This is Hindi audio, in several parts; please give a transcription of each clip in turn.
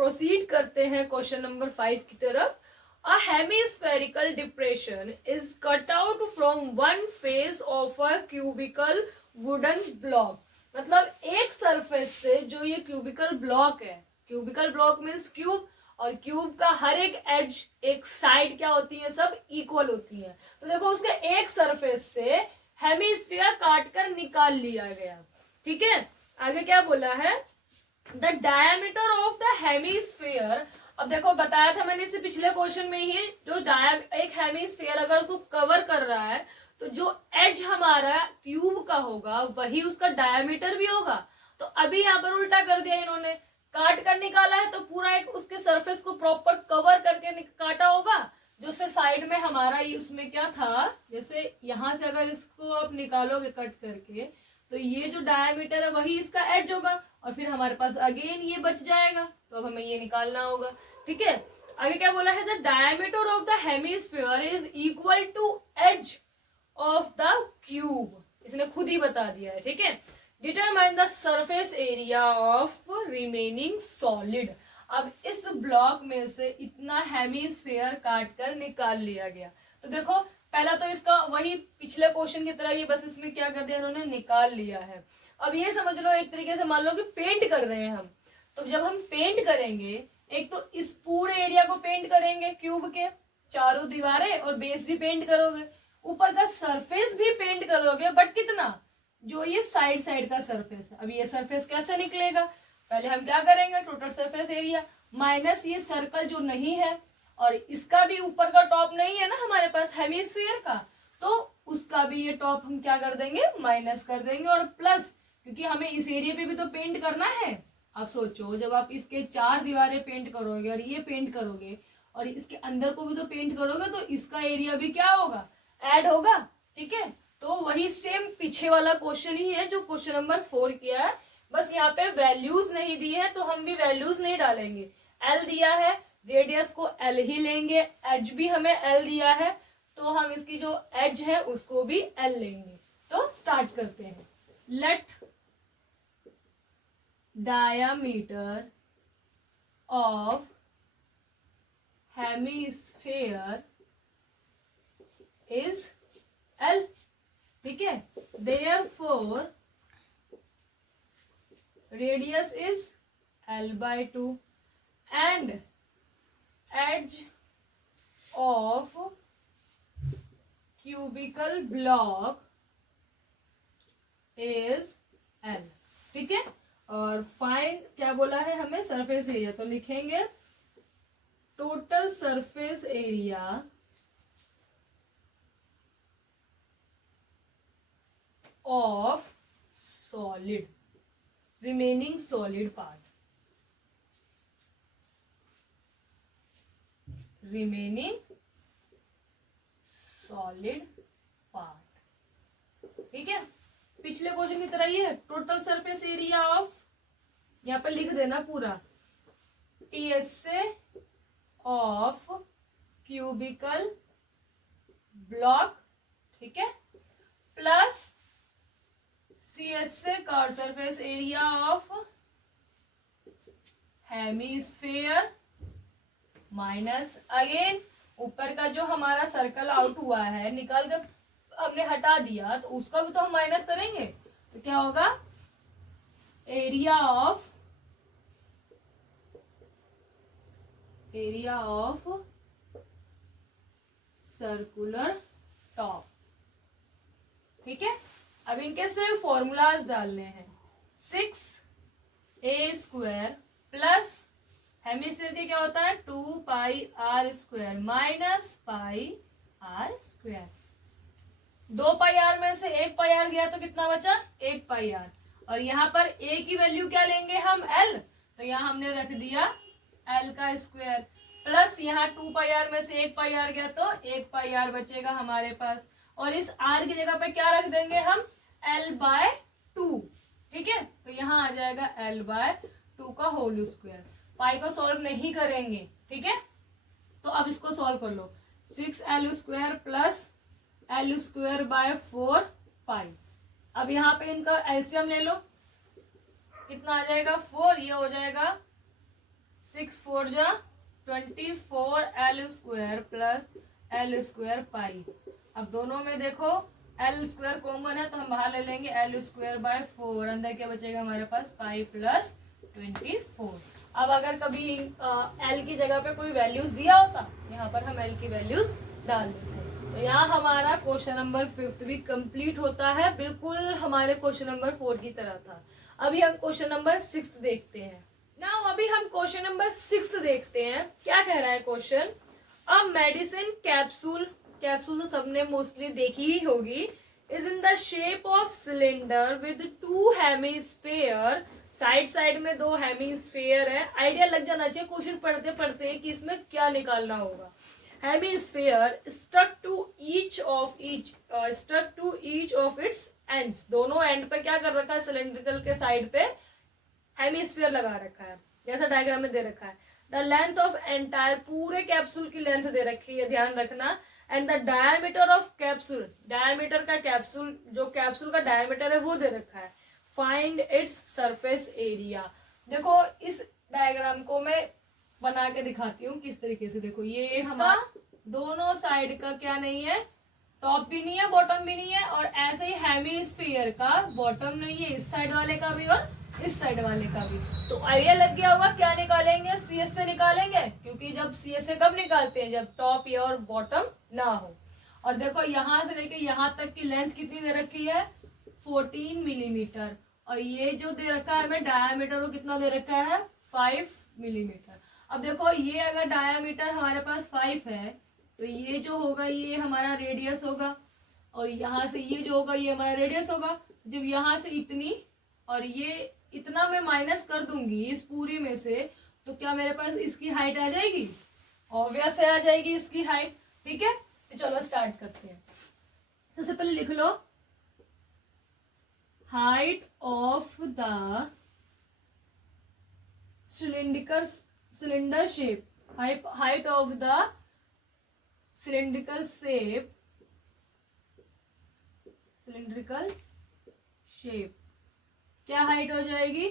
प्रोसीड करते हैं क्वेश्चन नंबर 5 की तरफ। A hemispherical depression is cut out from one face of a cubical wooden block. मतलब एक सरफेस से जो ये क्यूबिकल ब्लॉक है, क्यूबिकल ब्लॉक मीन्स क्यूब, और क्यूब का हर एक एज, एक साइड क्या होती है, सब इक्वल होती है। तो देखो उसके एक सरफेस से हेमिस्फीयर काट कर निकाल लिया गया। ठीक है, आगे क्या बोला है, the diameter of the hemisphere. अब देखो बताया था मैंने इसे पिछले क्वेश्चन में ही, जो एक हेमिस्फीयर अगर उसको कवर कर रहा है तो जो एज हमारा क्यूब का होगा वही उसका डायमीटर भी होगा। तो अभी यहाँ पर उल्टा कर दिया इन्होंने, काट कर निकाला है तो पूरा एक उसके सरफेस को प्रॉपर कवर करके काटा होगा। जो से साइड में हमारा ये उसमें क्या था, जैसे यहां से अगर इसको आप निकालोगे कट करके तो ये जो डायमीटर है वही इसका एज होगा, और फिर हमारे पास अगेन ये बच जाएगा। तो अब हमें ये निकालना होगा। ठीक है, आगे क्या बोला है, the diameter of the hemisphere is equal to edge of the cube. इसने खुद ही बता दिया है। ठीक है, determine the surface area of remaining solid. अब इस ब्लॉक में से इतना हेमिस्फीयर काट कर निकाल लिया गया। तो देखो पहला तो इसका वही पिछले क्वेश्चन की तरह ही, बस इसमें क्या कर दिया इन्होंने, निकाल लिया है। अब ये समझ लो एक तरीके से, मान लो कि पेंट कर रहे हैं हम, तो जब हम पेंट करेंगे, एक तो इस पूरे एरिया को पेंट करेंगे, क्यूब के चारों दीवारें, और बेस भी पेंट करोगे, ऊपर का सरफेस भी पेंट करोगे, बट कितना, जो ये साइड साइड का सरफेस है। अब ये सरफेस कैसे निकलेगा, पहले हम क्या करेंगे, टोटल सरफेस एरिया माइनस ये सर्कल जो नहीं है, और इसका भी ऊपर का टॉप नहीं है ना हमारे पास हेमिस्फीयर का, तो उसका भी ये टॉप हम क्या कर देंगे, माइनस कर देंगे, और प्लस क्योंकि हमें इस एरिया पे भी तो पेंट करना है। आप सोचो जब आप इसके 4 दीवारें पेंट करोगे और ये पेंट करोगे और इसके अंदर को भी तो पेंट करोगे, तो इसका एरिया भी क्या होगा, ऐड होगा। ठीक है, तो वही सेम पीछे वाला क्वेश्चन ही है जो क्वेश्चन नंबर 4 किया है, बस यहाँ पे वैल्यूज नहीं दी है तो हम भी वैल्यूज नहीं डालेंगे। एल दिया है, रेडियस को एल ही लेंगे, एज भी हमें एल दिया है तो हम इसकी जो एज है उसको भी एल लेंगे। तो स्टार्ट करते हैं। Let diameter of hemisphere is L. ठीक है, therefore radius is L/2 and edge of cubical block is L। ठीक है, और फाइंड क्या बोला है हमें, सरफेस एरिया, तो लिखेंगे total surface area of solid, remaining solid part, remaining solid part। ठीक है, पिछले क्वेश्चन की तरह ही है, टोटल सरफेस एरिया ऑफ, यहाँ पर लिख देना पूरा, टीएसए ऑफ क्यूबिकल ब्लॉक, ठीक है, प्लस सीएसए का surface area of hemisphere, minus again ऊपर का जो हमारा सर्कल आउट हुआ है निकाल कर हमने हटा दिया, तो उसका भी तो हम माइनस करेंगे। तो क्या होगा, एरिया ऑफ सर्कुलर टॉप। ठीक है, अब इनके सिर्फ फॉर्मूलाज डालने हैं। 6a² प्लस हेमिस्फीयर के क्या होता है 2πr² माइनस πr²। 2πr में से 1πr गया तो कितना बचा, 1πr, और यहाँ पर a की वैल्यू क्या लेंगे हम, l, तो यहाँ हमने रख दिया l का स्क्वायर, प्लस यहाँ 2πr में से 1πr गया तो 1πr बचेगा हमारे पास, और इस r की जगह पे क्या रख देंगे हम, l/2। ठीक है, तो यहाँ आ जाएगा l/2 का होल स्क्वायर। पाई को सॉल्व नहीं करेंगे। ठीक है, तो अब इसको सॉल्व कर लो, 6l² प्लस l²/4 पाई। अब यहाँ पे इनका एलसीएम ले लो, कितना आ जाएगा 4, ये हो जाएगा 6 4 जा 24 L square plus L square pi. अब दोनों में देखो एल स्क्वायर कॉमन है तो हम बाहर ले लेंगे एल स्क्वायर बाय 4, अंदर क्या बचेगा हमारे पास पाई प्लस 24। अब अगर कभी एल की जगह पे कोई वैल्यूज दिया होता, यहाँ पर हम एल की वैल्यूज डाल देते हैं। तो यहाँ हमारा क्वेश्चन नंबर 5 भी कंप्लीट होता है, बिल्कुल हमारे क्वेश्चन नंबर 4 की तरह था। अभी हम क्वेश्चन नंबर 6 देखते हैं। नाउ अभी हम क्वेश्चन नंबर 6 देखते हैं। क्या कह रहा है question, a medicine capsule, capsule तो सबने मोस्टली देखी ही होगी, is in the shape of cylinder with 2 hemisphere, side side में 2 हेमिस्फेयर है। आइडिया लग जाना चाहिए क्वेश्चन पढ़ते पढ़ते कि इसमें क्या निकालना होगा। Hemisphere stuck to each of its ends, दोनों एंड पे क्या कर रखा है, सिलेंड्रिकल के साइड पे हेमिस्फीयर लगा रखा है, जैसा डायग्राम में दे रखा है। द लेंथ ऑफ एंटायर, पूरे कैप्सूल की लेंथ दे रखी है, ध्यान रखना। And the diameter of capsule, diameter का कैप्सूल, जो कैप्सूल का डायमीटर है वो दे रखा है। Find its surface area. देखो इस डायग्राम को मैं बना के दिखाती हूँ किस तरीके से। देखो ये इसका दोनों साइड का क्या नहीं है, टॉप भी नहीं है बॉटम भी नहीं है, और ऐसे ही हेमिस्फीयर का बॉटम नहीं है इस साइड वाले का भी और इस साइड वाले का भी। तो आइडिया लग गया होगा क्या निकालेंगे, सीएस से निकालेंगे, क्योंकि जब सीएस से कब निकालते हैं, जब टॉप या और बॉटम ना हो। और देखो यहां से लेके यहां तक की लेंथ कितनी दे रखी है, 14 मिलीमीटर, और ये जो दे रखा है हमें डायामीटर वो कितना दे रखा है, 5 मिलीमीटर। अब देखो ये अगर डायामीटर हमारे पास 5 है तो ये जो होगा ये हमारा रेडियस होगा, और यहाँ से ये जो होगा ये हमारा रेडियस होगा। जब यहाँ से इतनी और ये इतना मैं माइनस कर दूंगी इस पूरी में से, तो क्या मेरे पास इसकी हाइट आ जाएगी, ऑब्वियस है आ जाएगी इसकी हाइट। ठीक है, तो चलो स्टार्ट करते हैं। सबसे पहले लिख लो height of the cylinder shape, height of the cylindrical shape क्या हाइट हो जाएगी,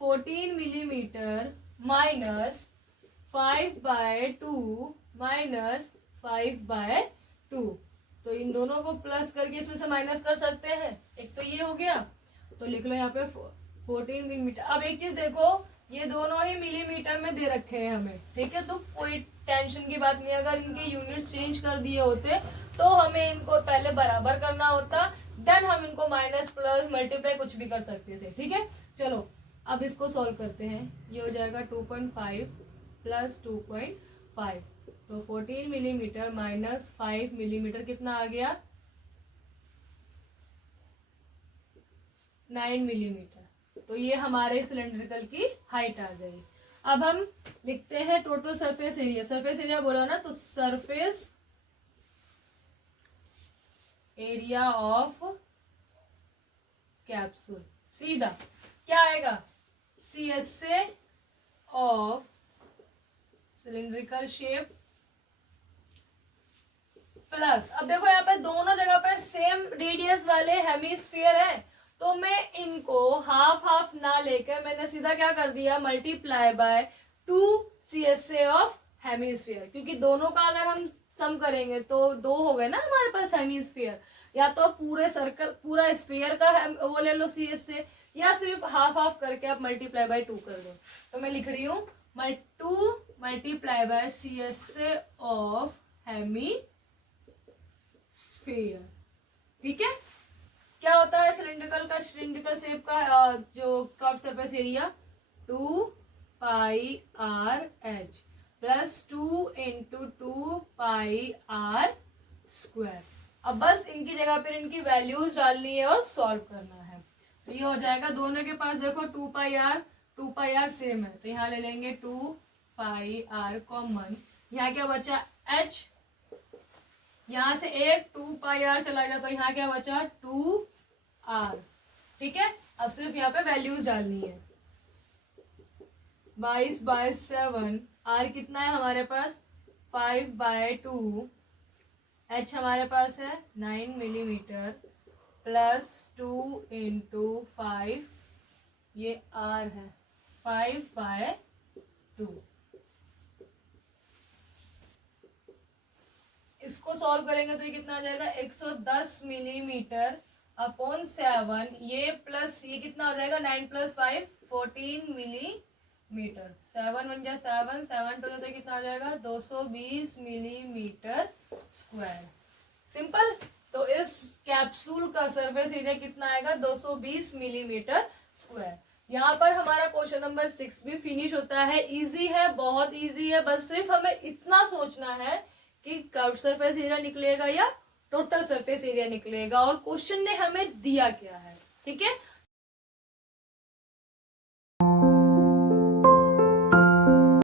14 मिलीमीटर माइनस 5/2 माइनस 5/2। तो इन दोनों को प्लस करके इसमें से माइनस कर सकते हैं, एक तो ये हो गया, तो लिख लो यहाँ पे 14 मिलीमीटर। अब एक चीज देखो, ये दोनों ही मिलीमीटर में दे रखे हैं हमें, ठीक है, तो कोई टेंशन की बात नहीं। अगर इनके यूनिट्स चेंज कर दिए होते तो हमें इनको पहले बराबर करना होता, देन हम इनको माइनस प्लस मल्टीप्लाई कुछ भी कर सकते थे। ठीक है, चलो अब इसको सॉल्व करते हैं। ये हो जाएगा 2.5 प्लस 2.5, तो 14 मिलीमीटर माइनस 5 मिलीमीटर कितना आ गया, 9 मिलीमीटर। तो ये हमारे सिलेंड्रिकल की हाइट आ गई। अब हम लिखते हैं total surface area. Surface area बोला ना, तो सरफेस एरिया ऑफ कैप्सूल, सीधा क्या आएगा, CS से ऑफ सिलेंड्रिकल शेप प्लस, अब देखो यहाँ पे दोनों जगह पे सेम रेडियस वाले हेमिस्फीयर है, तो मैं इनको हाफ हाफ ना लेकर मैंने सीधा क्या कर दिया, multiply by 2 CSA of hemisphere, क्योंकि दोनों का अगर हम सम करेंगे तो 2 हो गए ना हमारे पास हेमिस्फीयर, या तो पूरे सर्कल पूरा स्फीयर का वो ले लो CSA, या सिर्फ हाफ हाफ करके आप मल्टीप्लाई बाय 2 कर दो। तो मैं लिख रही हूँ 2 multiply by CSA of hemisphere. ठीक है, क्या होता है सिलेंड्रिकल शेप का जो curve surface area, 2πRh plus 2 × 2πr²। अब बस इनकी जगह पर इनकी वैल्यूज डालनी है और सॉल्व करना है। तो ये हो जाएगा, दोनों के पास देखो 2πr सेम है, तो यहाँ ले लेंगे 2πr कॉमन, यहाँ क्या बचा h, यहां से एक 2πr चला गया, तो यहाँ क्या बचा 2r। ठीक है, अब सिर्फ यहाँ पे वैल्यूज डालनी है। 22/7, r कितना है हमारे पास 5/2, h हमारे पास है 9 मिलीमीटर प्लस 2 × 5, ये r है 5/2। 2। इसको सॉल्व करेंगे तो ये कितना आ जाएगा 110 मिलीमीटर अपॉन 7, ये प्लस ये कितना हो जाएगा 9 + 5 14 मिलीमीटर। 7 1 जा 7, 7 2 तो कितना आ जाएगा 220 मिलीमीटर स्क्वायर। सिंपल। तो इस कैप्सूल का सरफेस एरिया कितना आएगा 220 मिलीमीटर स्क्वायर। यहाँ पर हमारा क्वेश्चन नंबर 6 भी फिनिश होता है। इजी है, बहुत इजी है, बस सिर्फ हमें इतना सोचना है कि कर्व सरफेस एरिया निकलेगा या टोटल सरफेस एरिया निकलेगा और क्वेश्चन ने हमें दिया क्या है। ठीक है,